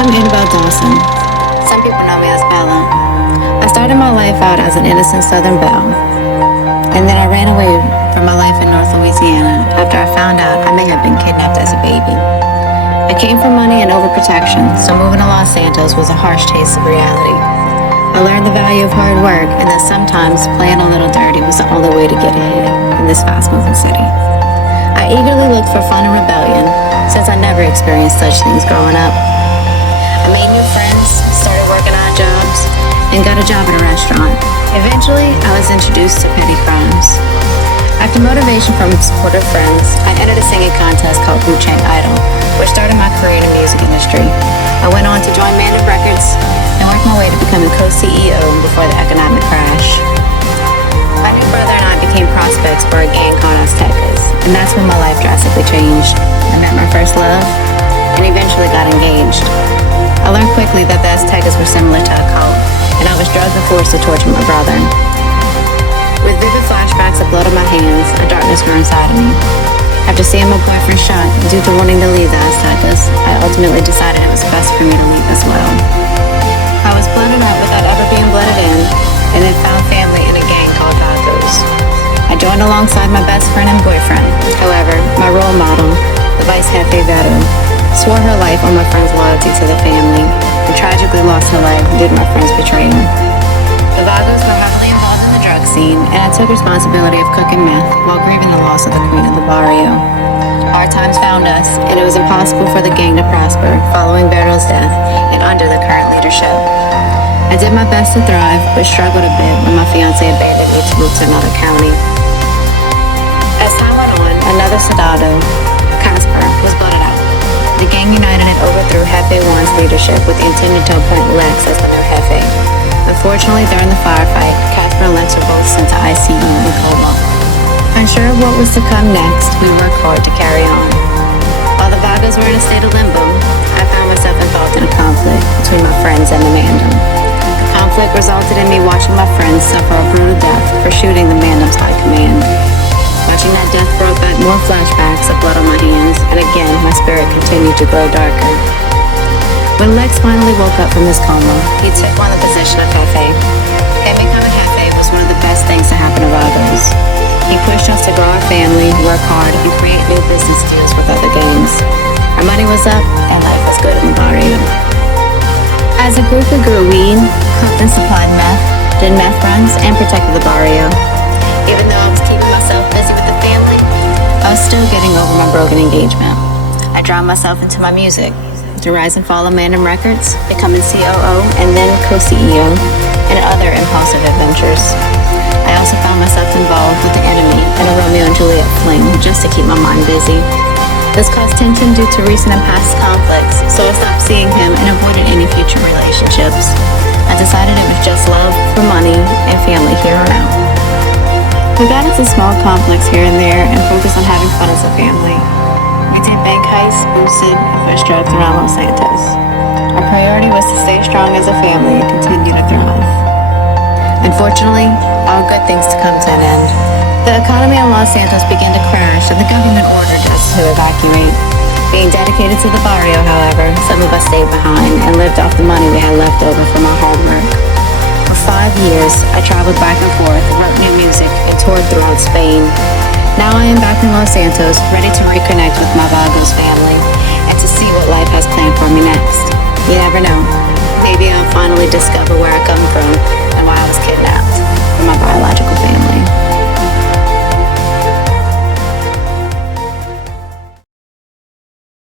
I'm Annabelle Dawson. Some people know me as Bella. I started my life out as an innocent Southern belle, and then I ran away from my life in North Louisiana after I found out I may have been kidnapped as a baby. I came from money and overprotection, so moving to Los Santos was a harsh taste of reality. I learned the value of hard work, and that sometimes playing a little dirty was the only way to get ahead in this fast-moving city. I eagerly looked for fun and rebellion, since I never experienced such things growing up. I made new friends, started working odd jobs, and got a job at a restaurant. Eventually, I was introduced to petty crimes. After motivation from supportive friends, I entered a singing contest called Idol, which started my career in the music industry. I went on to join Mandem Records and worked my way to becoming co-CEO before the economic crash. My new brother and I became prospects for a gang called Aztecas, and that's when my life drastically changed. I met my first love and eventually got engaged. I learned quickly that the Aztecas were similar to a cult, and I was drugged and forced to torture my brother. With vivid flashbacks of blood on my hands, a darkness grew inside of me. After seeing my boyfriend shot due to wanting to leave the Aztecas, I ultimately decided it was best for me to leave as well. I was blooded out without ever being blooded in, and then found family in a gang called Vagos. I joined alongside my best friend and boyfriend. However, my role model, the vice jefe Vero, swore her life on my friend's loyalty to the family, and tragically lost her life due to my friend's betrayal. The Vagos were heavily involved in the drug scene, and I took responsibility of cooking meth while grieving the loss of the queen of the barrio. Hard times found us, and it was impossible for the gang to prosper following Vero's death and under the current leadership. I did my best to thrive, but struggled a bit when my fiancé abandoned me to move to another county. As time went on, another soldado, Casper, was blooded out. The gang united and overthrew Jefe Juan's leadership with the intention to appoint Lex as the new Jefe. Unfortunately, during the firefight, Casper and Lex were both sent to ICU in coma. Unsure of what was to come next, we worked hard to carry on. While the Vagos were in a state of limbo, I found myself involved in a conflict between my friends and the Mandem. The conflict resulted in me watching my friends suffer a brutal death for shooting the Mandem's high command. Watching that death brought back more flashbacks of blood on my hands, and again, my spirit continued to grow darker. When Lex finally woke up from his coma, he took on the position of Jefe. And becoming Jefe was one of the best things to happen to Vagos. He pushed us to grow our family, work hard, and create new business deals with other gangs. Our money was up, and life was good in the barrio. As a group, we grew weed, cooked and supplied meth, did meth runs, and protected the barrio. Even though I was keeping myself busy with the family, I was still getting over my broken engagement. I drowned myself into my music, the rise and fall of Mandem Records, becoming COO and then co-CEO, and other impulsive adventures. I also found myself involved with the enemy in a Romeo and Juliet fling just to keep my mind busy. This caused tension due to recent and past conflicts, so I stopped seeing him and avoided any future relationships. I decided it was just love for money and family here around. We got into small conflicts here and there and focused on having fun as a family. We did bank heists, boosted, and pushed drugs around Los Santos. Our priority was to stay strong as a family and continue to thrive. Unfortunately, all good things to come to an end. The economy in Los Santos began to crash and the government ordered us to evacuate. Being dedicated to the barrio, however, some of us stayed behind and lived off the money we had left over from our hard work. For 5 years, I traveled back and forth, wrote new music, and toured throughout Spain. Now I am back in Los Santos, ready to reconnect with my Vagos family, and to see what life has planned for me next. You never know. Maybe I'll finally discover where I come from